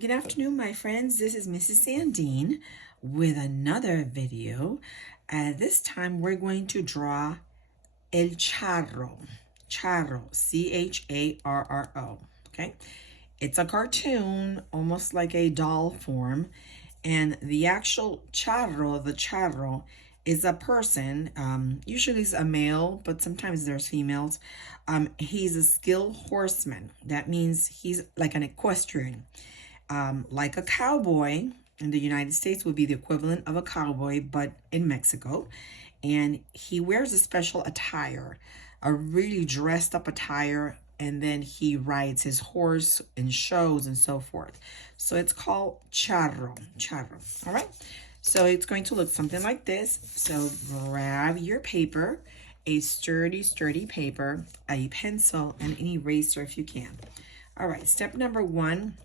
Good afternoon, my friends. This is Mrs. Sandine with another video. This time we're going to draw El Charro. Charro, C-H-A-R-R-O. Okay, it's a cartoon, almost like a doll form. And the actual charro, the charro, is a person. Usually it's a male, but sometimes there's females. He's a skilled horseman. That means he's like an equestrian. Like a cowboy in the United States would be the equivalent of a cowboy, but in Mexico. And he wears a special attire, a really dressed up attire, and then he rides his horse in shows and so forth. So it's called charro, charro. All right. So it's going to look something like this. So grab your paper, a sturdy paper, a pencil, and an eraser if you can. All right. Step number one.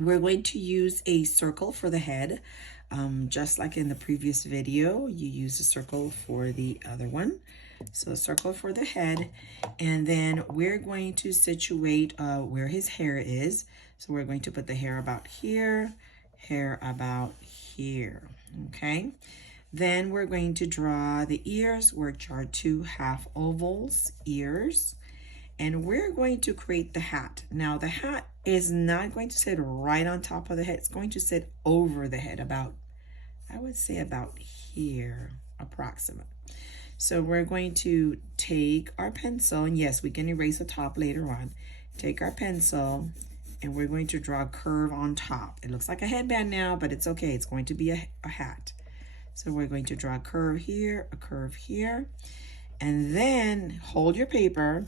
We're going to use a circle for the head. Just like in the previous video, you use a circle for the other one. So a circle for the head. And then we're going to situate where his hair is. So we're going to put the hair about here, hair about here. Okay. Then we're going to draw the ears, which are two half ovals, ears. And we're going to create the hat. Now the hat is not going to sit right on top of the head. It's going to sit over the head about, I would say about here, approximate. So we're going to take our pencil, and yes, we can erase the top later on. Take our pencil, and we're going to draw a curve on top. It looks like a headband now, but it's okay. It's going to be a hat. So we're going to draw a curve here, and then hold your paper,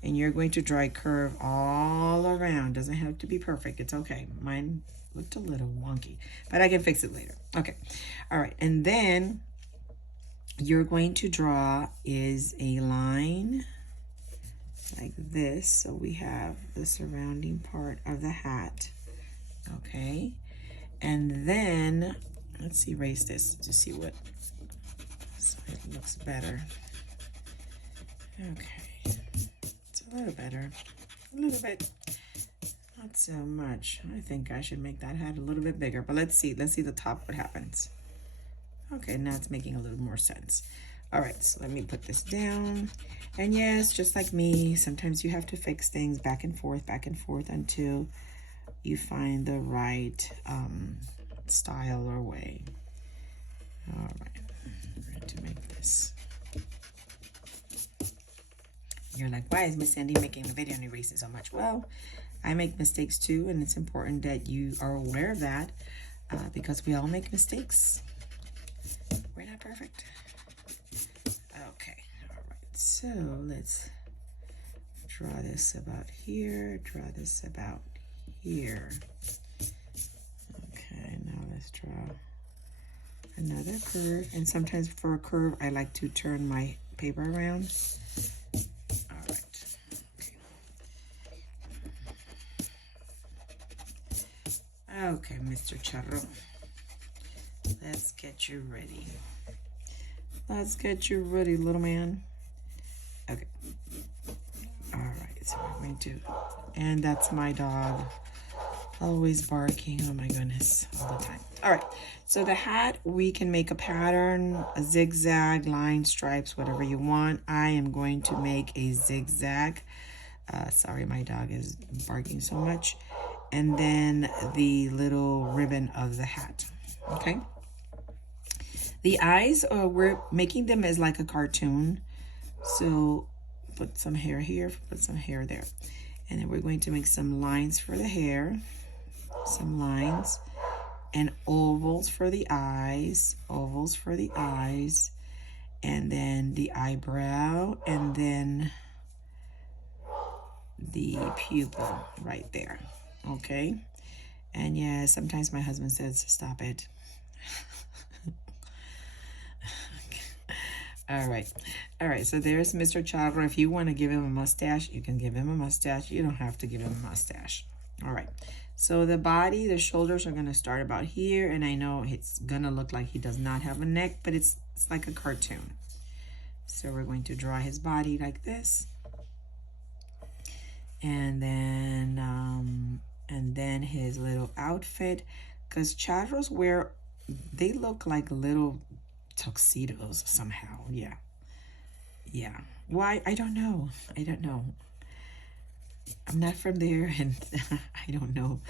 and you're going to draw a curve all around. Doesn't have to be perfect. It's okay. Mine looked a little wonky, but I can fix it later. Okay. All right. And then you're going to draw is a line like this. So we have the surrounding part of the hat. Okay. And then let's erase this to see what so it looks better. Okay. A little better, a little bit, not so much. I think I should make that hat a little bit bigger, but let's see the top, what happens. Okay, now it's making a little more sense. All right, so let me put this down. And yes, just like me, sometimes you have to fix things back and forth until you find the right style or way. All right, I'm going to make this. You're like, why is Miss Sandy making a video and erasing so much? Well, I make mistakes too, and it's important that you are aware of that because we all make mistakes. We're not perfect. Okay, all right. So let's draw this about here, draw this about here. Okay, now let's draw another curve. And sometimes for a curve, I like to turn my paper around. Okay, Mr. Charro, let's get you ready. Let's get you ready, little man. Okay. All right, so we're going to, and that's my dog, always barking. Oh my goodness, all the time. All right, so the hat, we can make a pattern, a zigzag, line, stripes, whatever you want. I am going to make a zigzag. Sorry, my dog is barking so much. And then the little ribbon of the hat. Okay. The eyes, we're making them as like a cartoon. So put some hair here, put some hair there. And then we're going to make some lines for the hair, some lines, and ovals for the eyes, and then the eyebrow, and then the pupil right there. Okay, and yeah, sometimes my husband says, stop it. All right, so there's Mr. Charro. If you want to give him a mustache, you can give him a mustache. You don't have to give him a mustache. All right, so the body, the shoulders are going to start about here, and I know it's going to look like he does not have a neck, but it's like a cartoon. So we're going to draw his body like this. And then And then his little outfit, because Charros wear, they look like little tuxedos somehow. Yeah. Yeah. Why? I don't know. I don't know. I'm not from there and I don't know.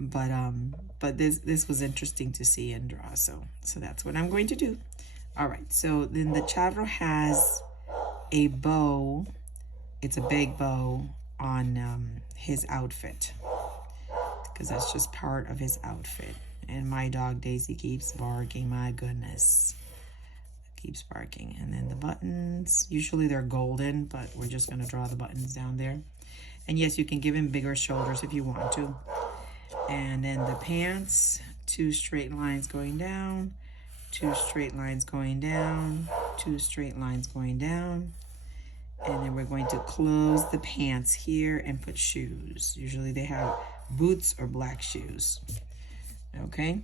But this was interesting to see and draw. So that's what I'm going to do. All right. So then the Charro has a bow. It's a big bow on his outfit, because that's just part of his outfit. And my dog Daisy keeps barking. My goodness, keeps barking. And then the buttons, usually they're golden, but we're just going to draw the buttons down there. And yes, you can give him bigger shoulders if you want to. And then the pants, 2 straight lines going down, 2 straight lines going down, 2 straight lines going down. And then we're going to close the pants here and put shoes. Usually they have boots or black shoes. Okay.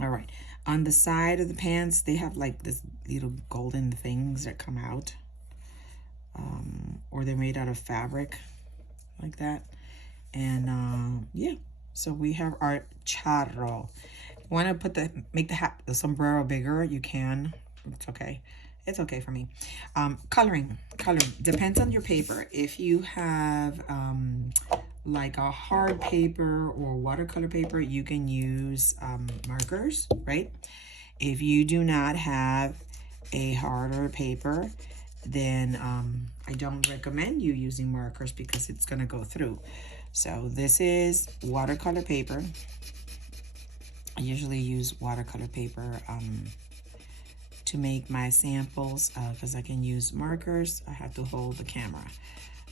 All right. On the side of the pants, they have like this little golden things that come out. Or they're made out of fabric like that. And yeah. So we have our charro. Want to make the sombrero bigger? You can. It's okay. It's okay for me. Coloring depends on your paper. If you have like a hard paper or watercolor paper, you can use markers, right? If you do not have a harder paper, then I don't recommend you using markers because it's going to go through. So this is watercolor paper. I usually use watercolor paper to make my samples, because I can use markers. I have to hold the camera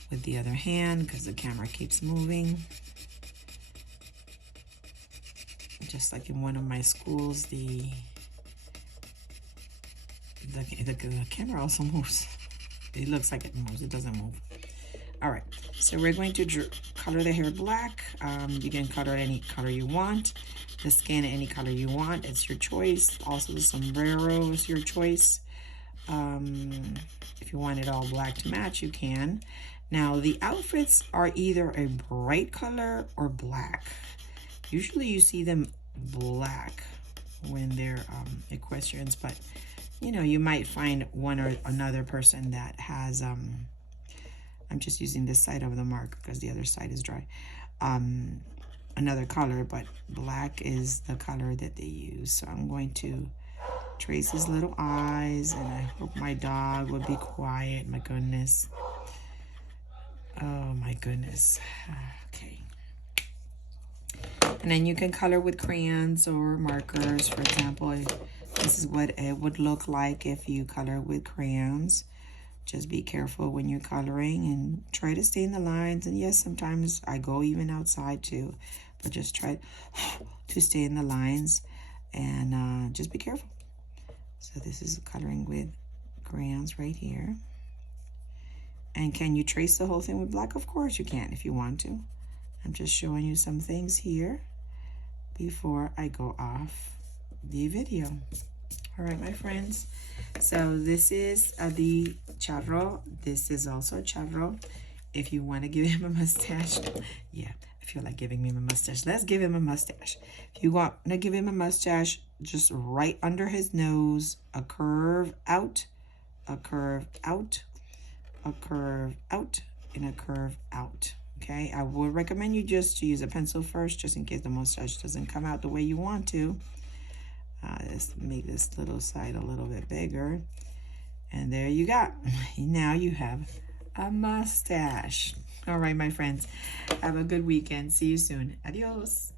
with the other hand because the camera keeps moving. Just like in one of my schools, the camera also moves. It looks like it moves. It doesn't move. All right, so we're going to color the hair black. You can color it any color you want. The skin any color you want. It's your choice. Also the sombrero is your choice. If you want it all black to match, you can. Now the outfits are either a bright color or black. Usually you see them black when they're equestrians, but you know, you might find one or another person that has I'm just using this side of the mark because the other side is dry. Another color, but black is the color that they use. So I'm going to trace his little eyes, and I hope my dog would be quiet. My goodness. Oh my goodness. Okay. And then you can color with crayons or markers. For example, this is what it would look like if you color with crayons. Just be careful when you're coloring and try to stay in the lines. And yes, sometimes I go even outside too, but just try to stay in the lines and just be careful. So this is coloring with crayons right here. And can you trace the whole thing with black? Of course you can if you want to. I'm just showing you some things here before I go off the video. All right, my friends. So this is the charro. This is also charro. If you want to give him a mustache, yeah, I feel like giving him a mustache. Let's give him a mustache. If you want to give him a mustache, just right under his nose, a curve out, a curve out, a curve out, and a curve out. Okay, I would recommend you just to use a pencil first, just in case the mustache doesn't come out the way you want to. Let's make this little side a little bit bigger. And there you go. Now you have a mustache. All right, my friends. Have a good weekend. See you soon. Adios.